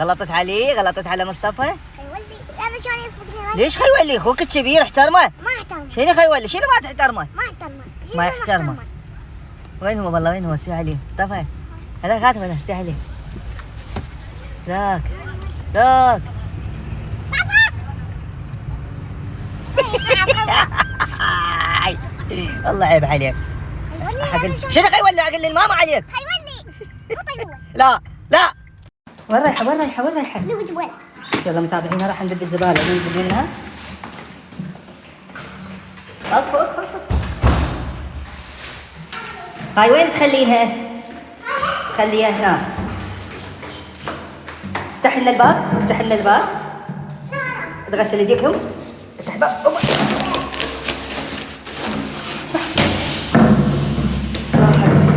غلطت علي، غلطت على مصطفى. خيولي هذا شلون يسبقني؟ ليش خيولي؟ اخوك الكبير احترمه. ما احترمه. شنو خيولي؟ شنو ما تحترمه؟ ما احترمه. ما يحترمه. وين هو والله؟ وين هو؟ سي علي مصطفى. هذا غاتم هذا. سي علي. ذاك ذاك. والله عيب عليك. شنو خيولي؟ عقل الماما عليك. خيولي مو هو. لا لا. وين رايحه؟ وين رايحه؟ وين رايحه؟ لو زباله. يلا متابعينا راح ندب الزباله ننزل منها. اكفو اكفو. هاي وين تخلينها؟ خليها هنا. افتح لنا الباب، افتح لنا الباب. تغسل يديكم. افتح الباب. اسمع.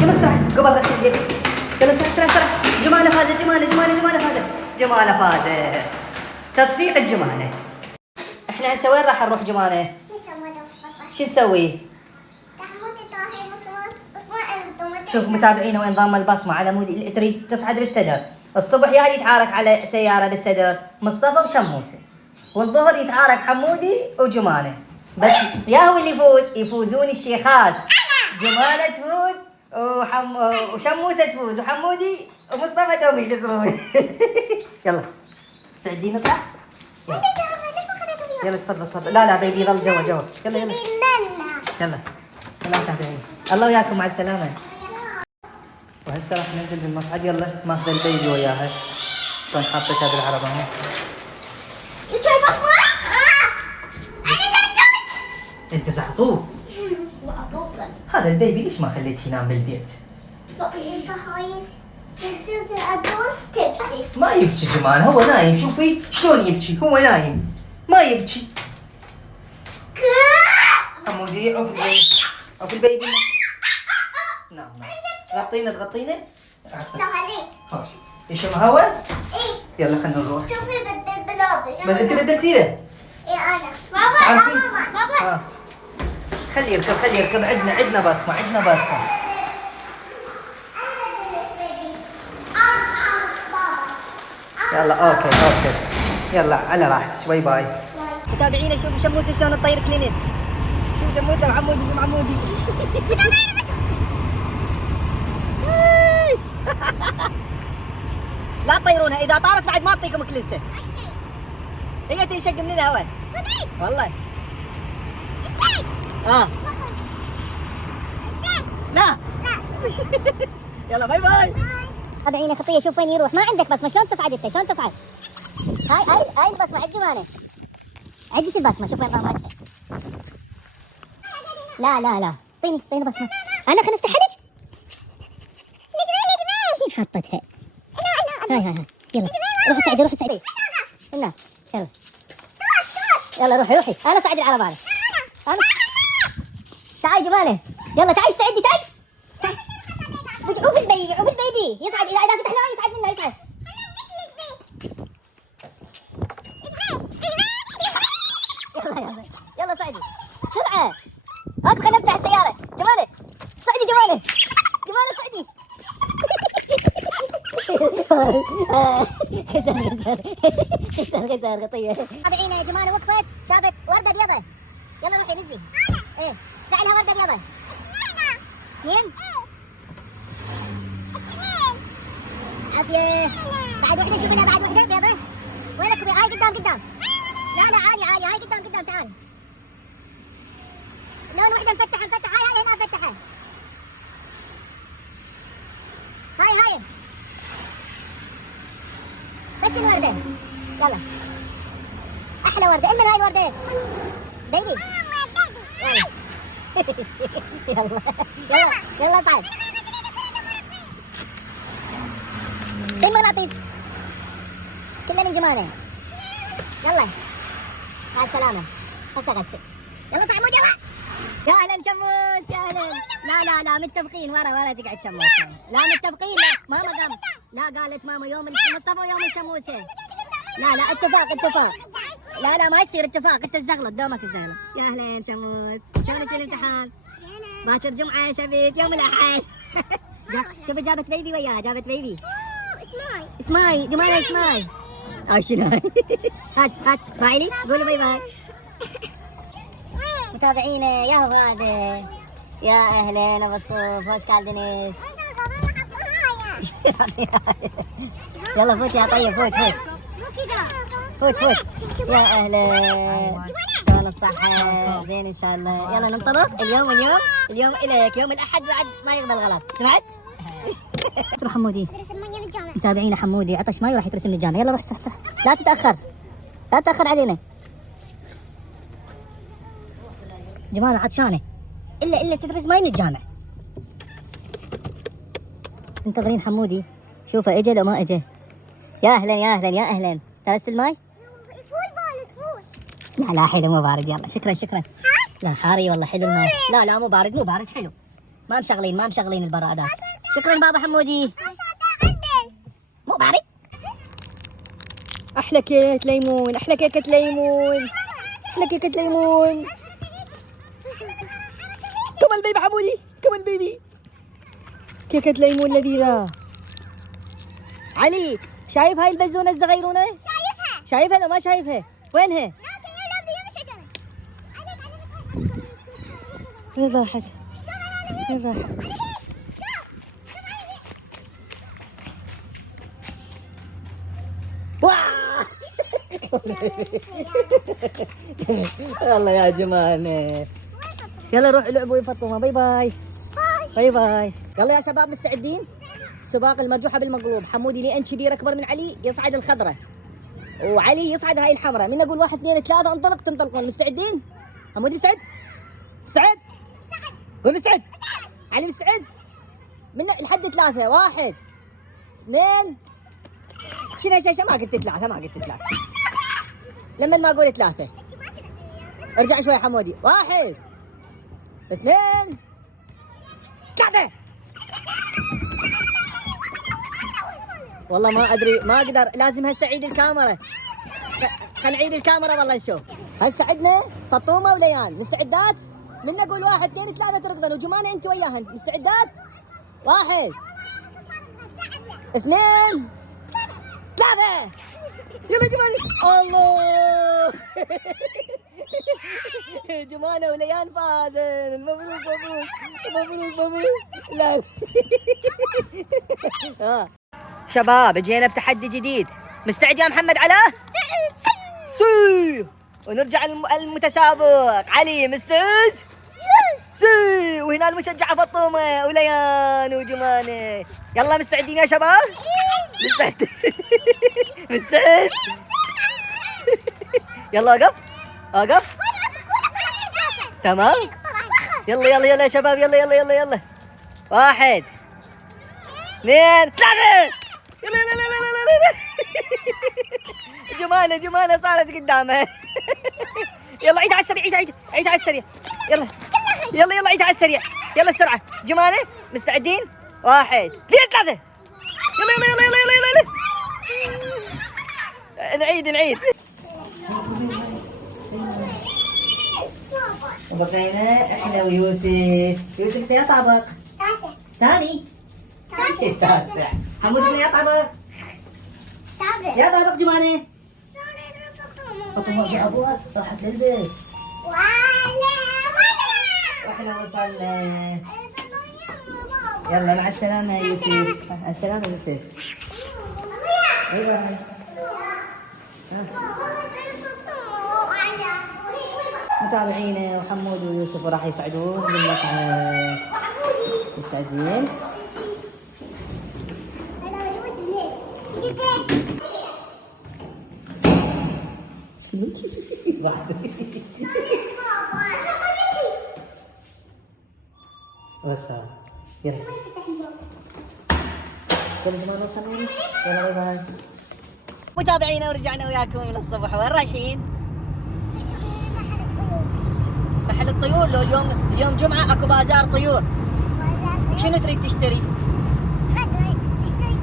يلا بسرعه قبل غسل يديك. يلا بسرعه بسرعه بسرعه. جمانه فازت، جمانه جمانه جمانه فازت. جمانه فازت. تصفيق الجمانه. احنا هسه وين راح نروح جمانه؟ شو نسوي؟ شوف متابعينا وين ضامه البصمه على مود تريد تصعد للسدر. الصبح يا يتعارك على سياره للسدر مصطفى وشموسه، والظهر يتعارك حمودي وجمانه. بس يا هو اللي يفوز، يفوزون الشيخات. جمانه تفوز وشموسه تفوز وحمودي ومصطفى دوم يخسرون. يلا مستعدين نطلع؟ يلا تفضل تفضل. لا لا بيبي يظل جوا جوا. يلا يلا يلا يلا متابعين. الله وياكم مع السلامه. وهسه راح ننزل بالمصعد. يلا ماخذ البيبي وياها. شلون حاطتها بالعربه اهو. انت زعطوط. هذا البيبي ليش ما خليته ينام بالبيت؟ ما يبكي جمال، هو نايم. شوفي شلون يبكي، هو نايم ما يبكي. حمودي عوف البيبي، عوف البيبي. نعم نعم. غطينا تغطينا. لا خليك. خوش يشم هوا. ايه يلا خلينا نروح. شوفي بدل بلابس. بس انت بدلتي له. ايه انا. بابا لا ماما. بابا خليه يركض خليه يركض. عندنا بصمه عندنا بصمه. يلا اوكي اوكي. يلا على راحتك. باي باي. متابعينا شوفوا شموسه شلون تطير كلينس. شوفوا شموسه وعمودي. شوف عمودي. لا تطيرونها، اذا طارت بعد ما تطيكم كلينسه. هي تنشق من الهواء. صدق والله. لا لا. يلا باي باي. تابعينا خطيه. شوف وين يروح. ما عندك بصمه. شلون تصعد انت؟ شلون تصعد؟ هاي البصمه. عد جمانه. عدش البصمه. شوف وين ضامتها. لا لا لا. اعطيني بصمه. انا خلينا نفتح لك. حطتها. هاي يلا روحي صعدي. يلا يلا روحي. انا صعد العربه هذا. تعالي جماله. يلا تعالي استعدي تعالي. عوف البيبي يصعد. اذا فتحناه يصعد منه يصعد. يلا صعدي بسرعه. ادخل نفتح السياره. جماله صعدي. جماله صعدي. غزال غطيه. تابعينا يا جماله. وقفت شافت ورده بيضه. يلا روحي نزلي. ايه اشتعل لها ورده بيضه. اثنين. عافيه. بعد وحده. شوفي لها بعد وحده بيضه. وينك؟ هاي قدام. لا عالي. هاي قدام تعال. لون وحده مفتحه. هاي هنا مفتحه. هاي بس الوردة. يلا أحلى وردة. المن هاي الوردة بيبي. يلا صعد. المغناطيس كله من جماله. يلا مع السلامة. هسه غسل. يلا صعد مود. يلا يا اهلا شموس. يا اهلا. لا متفقين. ورا تقعد شموسه. لا متفقين. لا ماما قام. لا قالت ماما يوم مصطفى ويوم الشموسه. لا اتفاق. لا ما يصير اتفاق. انت الزغلط دومك الزغلط. يا اهلين شموس. شلونك في الامتحان؟ باكر جمعه سبت يوم الاحد. شوفي جابت بيبي وياها. جابت بيبي. اسماي جمانة اسماي. شنو هاي؟ هات فاعلي قولوا باي باي. متابعينا يا فهد يا اهلين ابو الصوف وش قال دنيس. يلا فوت يا طيب فوت يا اهلا شلون الصحة؟ زين ان شاء الله. يلا ننطلق اليوم اليك يوم الاحد بعد ما يقبل غلط. سمعت؟ تروح حمودي متابعينا حمودي عطش ماي وراح يترسم للجامع. يلا روح صح لا تتاخر علينا جماعة عطشانة الا تدرس ماي من الجامع. منتظرين حمودي شوفه اجى لو ما اجى. يا اهلا درست الماي؟ لا حلو مو بارد. يلا شكرا. لا حاري والله حلو الماي. لا مو بارد حلو. ما مشغلين البرادات. شكرا بابا حمودي. مو بارد. احلى كيكة ليمون. كمان بيبي حمودي كيكة ليمون لذيذة. علي شايف هاي البزونة الصغيرونة؟ شايفها لو ما شايفها وينها؟ وين راحت؟ يلا يا جماعة يلا روح لعبوا يا فاطمة. باي باي. يلا يا شباب مستعدين؟ سباق المرجوحة بالمقلوب. حمودي لأن كبير أكبر من علي يصعد الخضرة وعلي يصعد هاي الحمراء. من أقول 1 2 3 انطلق تنطلقون. مستعدين؟ حمودي مستعد؟ وين مستعد؟ علي مستعد؟ من لحد 3 1 2 شنو ما قلت 3 لما ما اقول 3 ارجع شوي حمودي. 1 2 3. والله ما ادري ما اقدر. لازم هسه اعيد الكاميرا. خل نعيد الكاميرا والله نشوف. هسه عندنا فطومه وليان. مستعدات؟ من اقول 1 2 3 تركضن وجمانه انت وياهن. مستعدات؟ 1 2 3. يلا جمانه. الله جمانه وليان فازن. مبروك. لا شباب جينا بتحدي جديد. مستعد يا محمد علاء؟ سي ونرجع المتسابق. علي مستعد؟ سي وهنا المشجعة فطومة وليان وجمانة. يلا مستعدين يا شباب؟ مستعد؟ يلا وقف تمام. يلا يا شباب. يلا 1 2 3. يلا جمانة صارت قدامه. يلا عيد على السريع. يلا عيد على السريع. يلا بسرعة جمانة. مستعدين؟ 1 2 3. يلا نعيد. وبقينا احنا ويوسف. يوسف يا طابق ثاني 9. حمود يا طابق جمانة. فاطمة جابوها راحت للبيت واحنا وصلنا. يلا مع السلامة يا يوسف. مع السلامة يوسف. باي باي. متابعينا وحمود ويوسف راح يسعدون بالمصعد. مستعدين؟ وصل. يلا كل زمان وصلنا. يلا باي باي. متابعينا ورجعنا وياكم من الصبح. وين رايحين؟ محل الطيور. لو اليوم جمعة اكو بازار طيور. شنو تريد تشتري؟ اشتري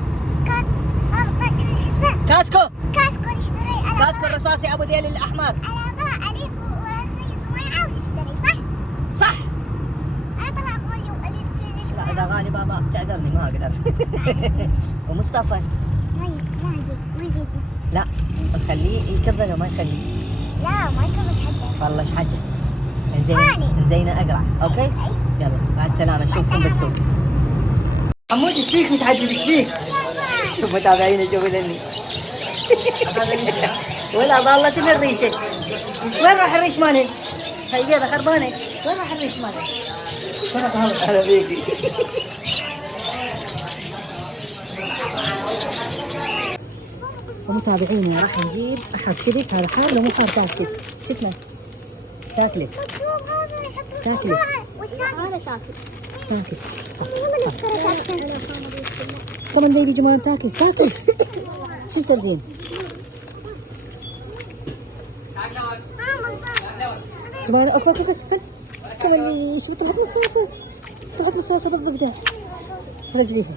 كاسكو نشتري. كاسكو الرصاصي ابو ذيل الاحمر. انا طلع اليف ورزي سميعة ونشتري صح؟ انا طلع غالي واليف كلش. لا اذا غالي بابا تعذرني ما اقدر. ومصطفى لا نخليه يكبر وما نخليه. لا ما يكون مش حده. والله ايش حده. انزين اقرع. اوكي يلا مع السلامه نشوفكم بالسوق. حمود ايش فيك متعجب ايش فيك؟ شوف متابعينا شوفوا لني. ولا ضالت لنا الريشه. وين راح الريش مالهن؟ هاي بيضة خربانه. وين راح الريش مالهن؟ هلا فيكي. ومتابعينا راح نجيب احد شريك هذا حار لو مو حار تاكلس. شو اسمه؟ تاكلس. تاكلس. والثاني هذا تاكل. تاكلس. والله نشتري تاكل. طبعا بيبي جمال تاكلس تاكلس. شو تردين؟ جمال اوكي اوكي اوكي. كمان بيبي شو تحط مصاصه؟ تحط مصاصه بالضفدع. رجليها.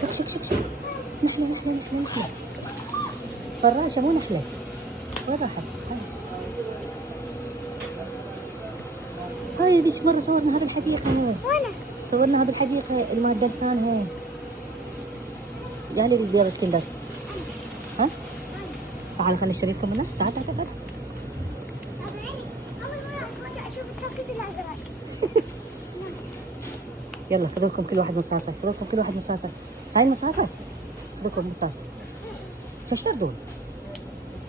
شوف شوف شوف شوف. نحلة فراشة مو نحلة. وين راحت؟ هاي ذيك مرة صورناها بالحديقة. وانا صورناها بالحديقة المادة لسانها. يعني بالبيض اسكندر. ها؟ تعال خليني اشتريكم منه. تعال تعال تعال. اشوف التاكسي الازرق. يلا خذوكم كل واحد مصاصة. خذوكم كل واحد مصاصة. هاي المصاصة. خذوكم مصاصة. شو اشتردون؟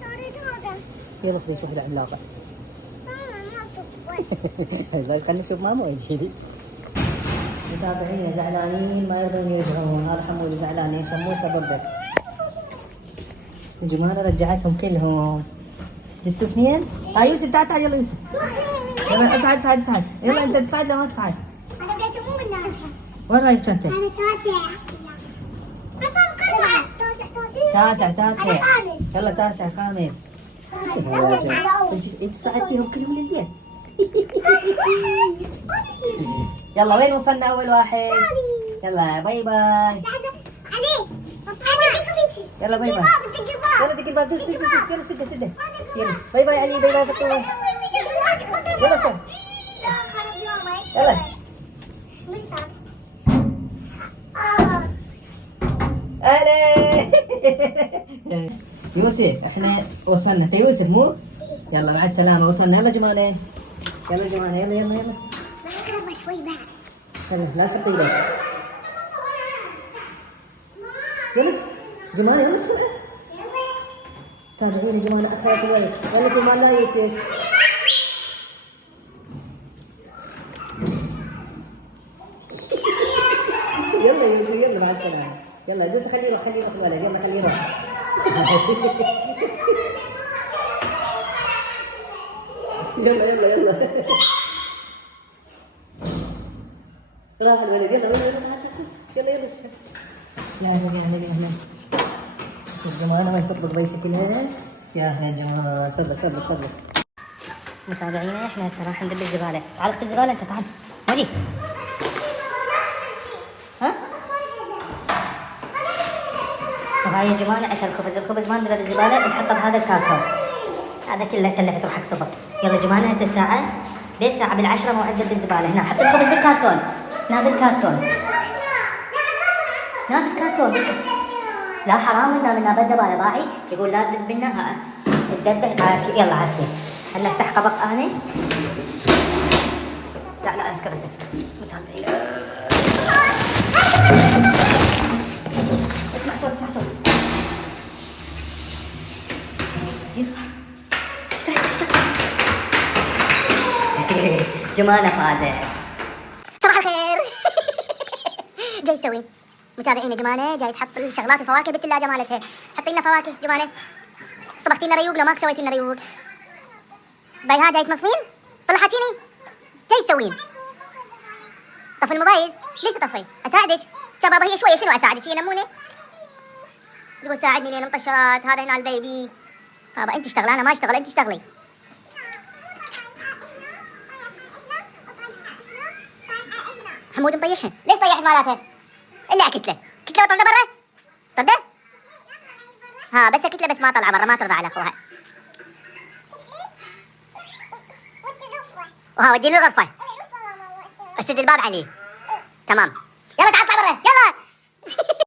صارت هذا. يلا خذي شو واحدة عملاقة. ما بس خلينا نشوف ماما يجي. متابعينا زعلانين ما يرضون يرجعون. هذا حمود زعلانين سموسه برجر. جمانة رجعتهم كلهم. جستوا اثنين؟ يوسف تعال تعال يلا يوسف. يلا اسعد. يلا انت تصعد لو ما تصعد. انا بديت مو من الناس. وين رايك انت؟ انا تاسع. تاسع. أنا خامس. يلا تاسع خامس. انت صعدتيهم كلهم للبيت. يلا وين وصلنا اول واحد؟ يلا باي باي. علي يلا باي باي. يلا دق الباب دس يلا سده. يلا باي باي علي باي باي فطور. يلا سر. يلا. اهلا. يوسف احنا وصلنا. يوسف مو؟ يلا مع السلامة وصلنا. يلا جمالين. يلا. شوي بعد. يلا لا تحطي ايدك. يلا جمال يلا بسرعة. تابعوني جمال اخوات الولد. يلا جمال لا يوسف. يلا يوسف يلا مع السلامة. يلا دوس خليه يروح الولد. يلا خليه يروح. يلا راح الولد. يلا تعال. اسحب. يا اهلا. شوف جمال وين تطلق بيسكلها. يا اهلا جمال. تفضل. متابعينا احنا هسه راح ندب الزبالة. تعال خذ الزبالة انت تعال. ودي. ها؟ وهاي يا جماعة أكل الخبز ما ندرى بالزبالة نحطه بهذا الكارتون. هذا كله تلفت راح صبر. يلا جماعة هسه الساعة ليش ساعة بالعشرة موعد بالزبالة. هنا حط الخبز بالكارتون. هنا بالكارتون. لا حرام منا بالزبالة باعي. يقول لا تذب منا تدبه عافية. يلا عافية. هلا افتح طبق أنا. لا اذكر اسمع صوت. جمانة فازت. صباح الخير. جاي يسوي متابعينا جمانة جاي تحط الشغلات الفواكه بالثلاجة مالتها. حطي لنا فواكه جمانة. طبختي لنا ريوق لو ماك سويتي لنا ريوق. بايها جاي تنظفين؟ طلع حاكيني. جاي تسوين؟ طفي الموبايل. ليش اطفي؟ اساعدك. بابا هي شوية شنو اساعدك يا نمونة؟ تقول ساعدني لين مطشرات. هذا هنا البيبي. بابا انت اشتغلي انا ما اشتغل. انت اشتغلي. حمود مطيحها. ليش طيحت مالاتها؟ الا كتله وطرده برا. طرده؟ ها بس كتله بس ما طلع برا. ما ترضى على اخوها. وها ودي له الغرفة. اسد الباب عليه. تمام. يلا تعال اطلع برا.